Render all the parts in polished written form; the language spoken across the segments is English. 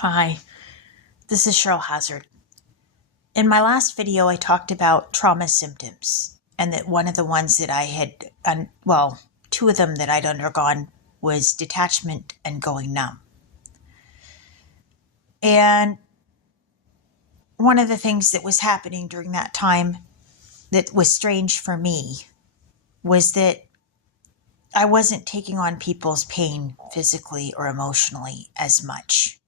Hi, this is Cheryl Hazard. In my last video, I talked about trauma symptoms, and that one of the ones that I had, two of them that I'd undergone was detachment and going numb. And one of the things that was happening during that time that was strange for me was that I wasn't taking on people's pain physically or emotionally as much.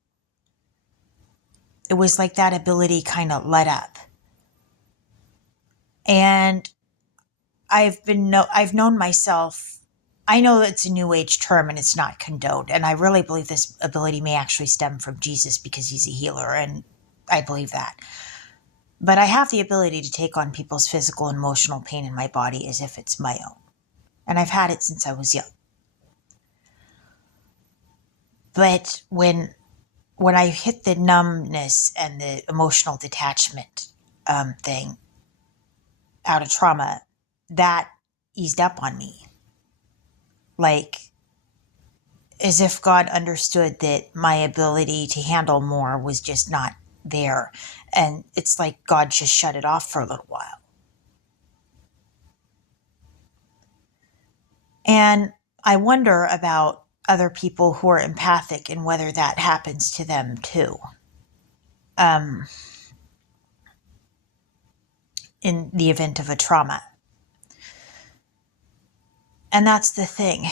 It was like that ability kind of let up. And I've known myself. I know it's a new age term and it's not condoned. And I really believe this ability may actually stem from Jesus because he's a healer. And I believe that. But I have the ability to take on people's physical and emotional pain in my body as if it's my own. And I've had it since I was young. But when I hit the numbness and the emotional detachment thing out of trauma, that eased up on me. Like, as if God understood that my ability to handle more was just not there. And it's like God just shut it off for a little while. And I wonder about other people who are empathic and whether that happens to them too. In the event of a trauma. And that's the thing.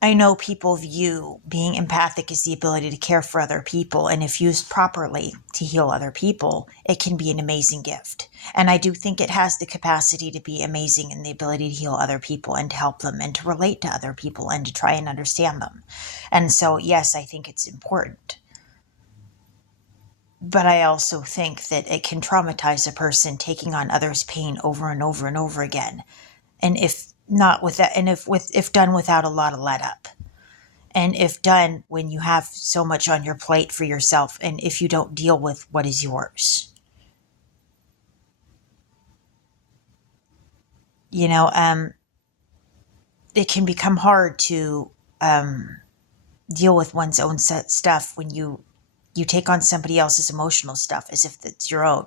I know people view being empathic as the ability to care for other people, and if used properly to heal other people, it can be an amazing gift. And I do think it has the capacity to be amazing in the ability to heal other people and to help them and to relate to other people and to try and understand them. And so, yes, I think it's important. But I also think that it can traumatize a person taking on others' pain over and over and over again. And if not with that, and if done without a lot of let up. And if done when you have so much on your plate for yourself, and if you don't deal with what is yours, you know, it can become hard to deal with one's own stuff when you take on somebody else's emotional stuff as if it's your own.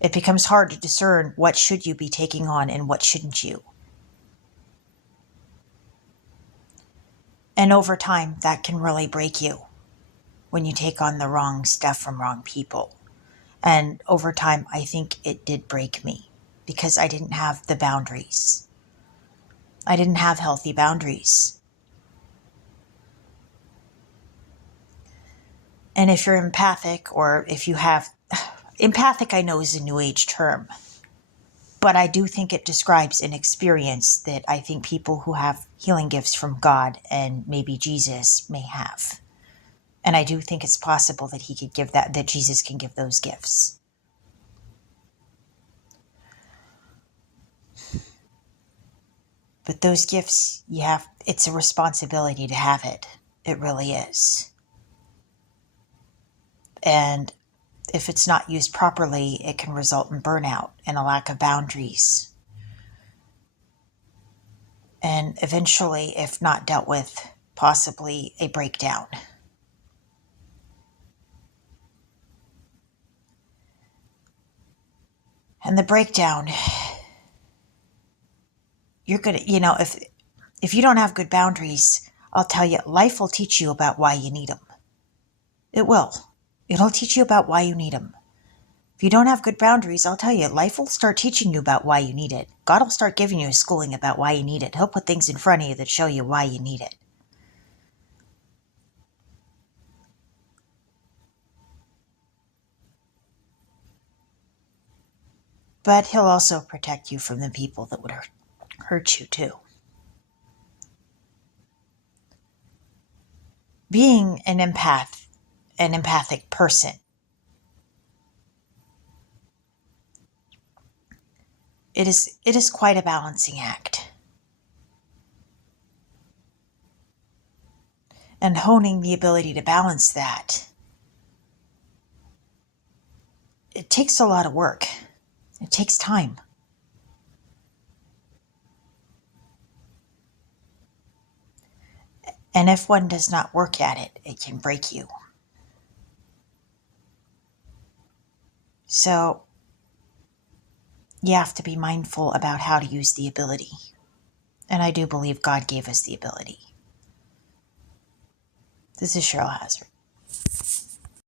It becomes hard to discern what should you be taking on and what shouldn't you. And over time, that can really break you when you take on the wrong stuff from wrong people. And over time, I think it did break me because I didn't have the boundaries. I didn't have healthy boundaries. And if you're empathic, or if you have empathic, I know is a new age term, but I do think it describes an experience that I think people who have healing gifts from God and maybe Jesus may have. And I do think it's possible that he could give that Jesus can give those gifts. But those gifts, it's a responsibility to have it. It really is. And if it's not used properly, it can result in burnout and a lack of boundaries. And eventually, if not dealt with, possibly a breakdown. And the breakdown, you're going to, if you don't have good boundaries, I'll tell you, life will teach you about why you need them. It will. It'll teach you about why you need them. If you don't have good boundaries, I'll tell you, life will start teaching you about why you need it. God will start giving you a schooling about why you need it. He'll put things in front of you that show you why you need it. But he'll also protect you from the people that would hurt you too. Being an empathic person, it is quite a balancing act. And honing the ability to balance that, it takes a lot of work. It takes time. And if one does not work at it, it can break you. So you have to be mindful about how to use the ability. And I do believe God gave us the ability. This is Cheryl Hazard.